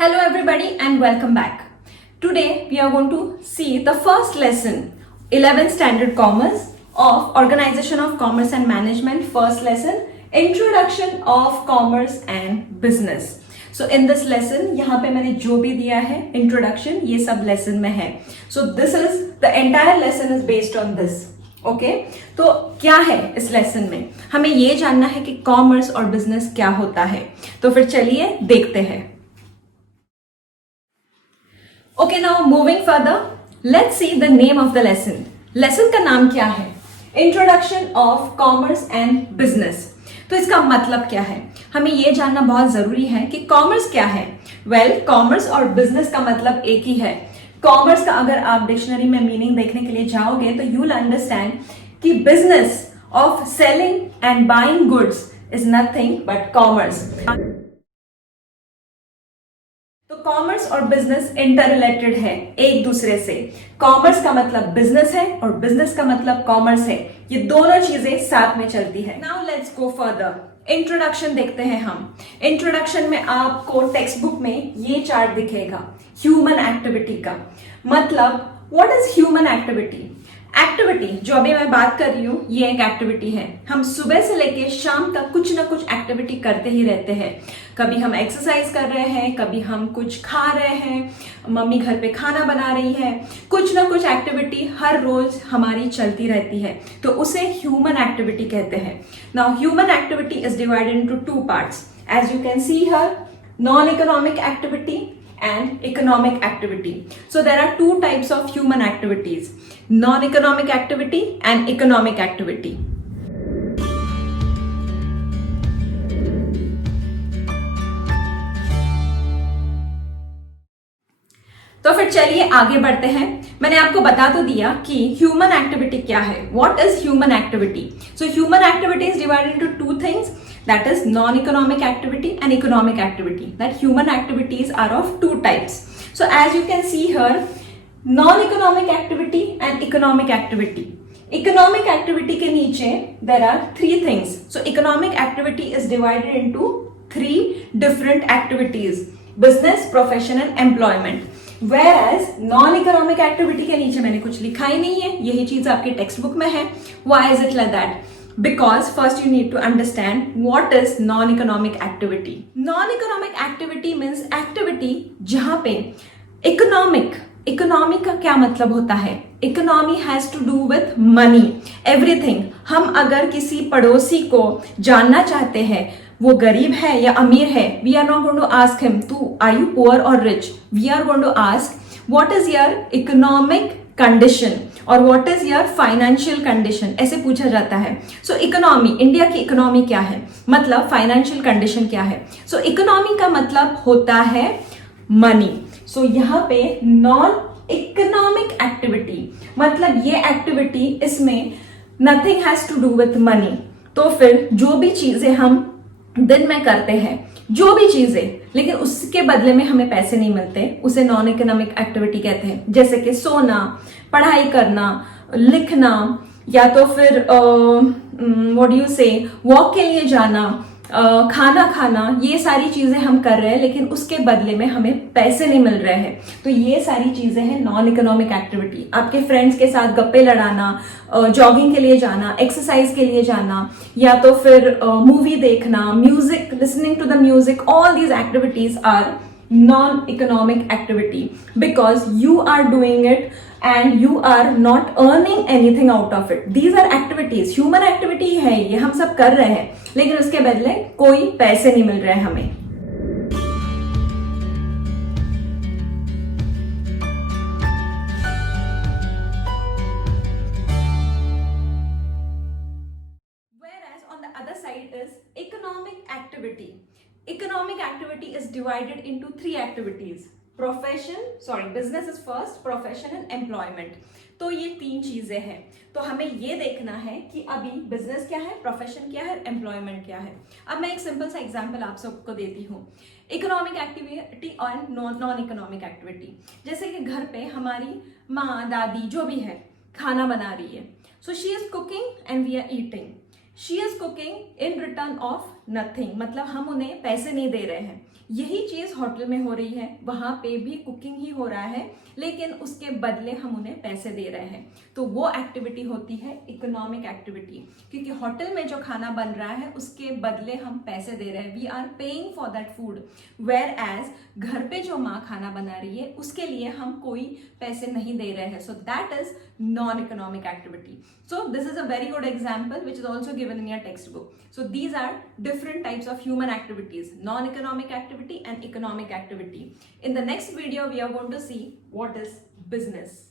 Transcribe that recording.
Hello everybody and welcome back. Today we are going to see the first lesson, 11th Standard Commerce of Organization of Commerce and Management. First lesson, Introduction of Commerce and Business. So in this lesson, यहाँ पे मैंने जो भी दिया है introduction ये सब lesson में है. So this is the entire lesson is based on this. Okay तो क्या है इस लेसन में हमें ये जानना है कि कॉमर्स और बिजनेस क्या होता है. तो फिर चलिए देखते हैं. Okay now moving further, let's see the name of the lesson. Lesson का नाम क्या है? Introduction of commerce and business. तो इसका मतलब क्या है? हमें ये जानना बहुत जरूरी है कि कॉमर्स क्या है. वेल, कॉमर्स और बिजनेस का मतलब एक ही है. कॉमर्स का अगर आप डिक्शनरी में मीनिंग देखने के लिए जाओगे तो यू विल अंडरस्टैंड कि business of selling and buying goods is nothing but commerce. तो कॉमर्स और बिजनेस इंटर रिलेटेड है एक दूसरे से. कॉमर्स का मतलब बिजनेस है और बिजनेस का मतलब कॉमर्स है. ये दोनों चीजें साथ में चलती है. Now let's go further. Introduction देखते हैं हम. इंट्रोडक्शन में आपको टेक्स्ट बुक में ये चार्ट दिखेगा ह्यूमन एक्टिविटी का. मतलब what is human activity? Activity जो अभी मैं बात कर रही हूं ये एक एक्टिविटी है. हम सुबह से लेके शाम तक कुछ ना कुछ एक्टिविटी करते ही रहते हैं. कभी हम एक्सरसाइज कर रहे हैं, कभी हम कुछ खा रहे हैं, मम्मी घर पे खाना बना रही है. कुछ ना कुछ एक्टिविटी हर रोज हमारी चलती रहती है, तो उसे ह्यूमन एक्टिविटी कहते हैं. Now human activity is divided into two parts as you can see here. Non economic activity and economic activity. So there are two types of human activities, non-economic activity and economic activity. तो फिर चलिए आगे बढ़ते हैं. मैंने आपको बता तो दिया कि ह्यूमन एक्टिविटी क्या है. What is human activity? So human activity is divided into two things, that is non-economic activity and economic activity. That human activities are of two types. So as you can see here, non-economic activity and economic activity. Economic activity के नीचे there are three things. So economic activity is divided into three different activities: business, profession and employment. Whereas non-economic activity के नीचे मैंने कुछ लिखा ही नहीं है. यही चीज आपके टेक्स्ट बुक में है. Why is it like that? Because first you need to understand what is non-economic activity. Non-economic activity means activity जहां पे economic का क्या मतलब होता है? Economy has to do with money, everything. हम अगर किसी पड़ोसी को जानना चाहते हैं वो गरीब है या अमीर है, we are not going to ask him to are you poor or rich. We are going to ask what is your economic condition और what is your financial condition, ऐसे पूछा जाता है. सो इकोनॉमी, इंडिया की economy क्या है, मतलब financial condition क्या है. सो इकोनॉमी का मतलब होता है मनी. सो यहाँ पे नॉन इकोनॉमिक एक्टिविटी मतलब ये एक्टिविटी, इसमें nothing has to do with money. तो फिर जो भी चीजें हम दिन में करते हैं, जो भी चीजें, लेकिन उसके बदले में हमें पैसे नहीं मिलते, उसे नॉन इकोनॉमिक एक्टिविटी कहते हैं. जैसे कि सोना, पढ़ाई करना, लिखना, या तो फिर व्हाट डू यू से वॉक के लिए जाना, खाना खाना, ये सारी चीजें हम कर रहे हैं लेकिन उसके बदले में हमें पैसे नहीं मिल रहे हैं. तो ये सारी चीजें हैं नॉन इकोनॉमिक एक्टिविटी. आपके फ्रेंड्स के साथ गप्पे लड़ाना, जॉगिंग के लिए जाना, एक्सरसाइज के लिए जाना, या तो फिर मूवी देखना, music, listening to the music, all these activities are non-economic activity because you are doing it and you are not earning anything out of it. These are activities. Human activity है ये, हम सब कर रहे हैं लेकिन उसके बदले कोई पैसे नहीं मिल रहे हैं हमें. Whereas on the other side is economic activity. Economic activity is divided into three activities. Business is first, profession and employment. तो ये तीन चीजें हैं. तो हमें ये देखना है कि अभी बिजनेस क्या है, प्रोफेशन क्या है, एम्प्लॉयमेंट क्या है. अब मैं एक सिंपल सा एग्जांपल आप सबको देती हूँ. इकोनॉमिक एक्टिविटी और नॉन इकोनॉमिक एक्टिविटी. जैसे कि घर पे हमारी माँ, दादी जो भी है खाना बना रही है. So she is cooking and we are eating. She is cooking in return of nothing, मतलब हम उन्हें पैसे नहीं दे रहे हैं। यही चीज होटल में हो रही है, वहां पे भी कुकिंग ही हो रहा है, लेकिन उसके बदले हम उन्हें पैसे दे रहे हैं। तो वो एक्टिविटी होती है इकोनॉमिक एक्टिविटी, क्योंकि होटल में जो खाना बन रहा है उसके बदले हम पैसे दे रहे हैं, we are paying for that food. Whereas घर पे जो माँ खाना बना रही है उसके लिए हम कोई पैसे नहीं दे रहे हैं। So that is non economic activity. So this is a very good example which is also given in your textbook. So these are different types of human activities, non-economic activity and economic activity. In the next video, we are going to see what is business.